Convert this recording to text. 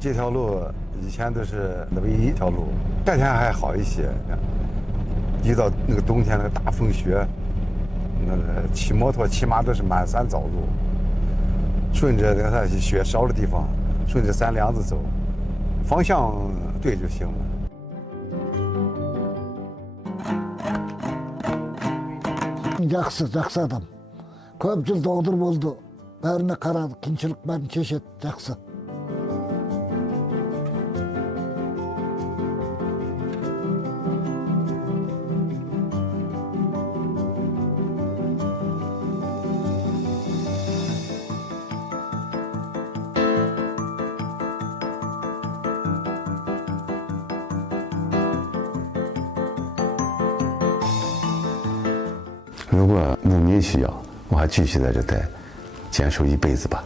这条路以前都是唯一一条路，夏天还好一些，一到那个冬天那个大风雪，那个骑摩托骑马都是满山找路，顺着那个雪少的地方，顺着山梁子走，方向对就行了。Жақсы адам. Көп жыл доғдыр болды. Бәріне қарады, қиыншылық бәрін шешеді, жақсы.如果农民需要，我还继续在这待，坚守一辈子吧。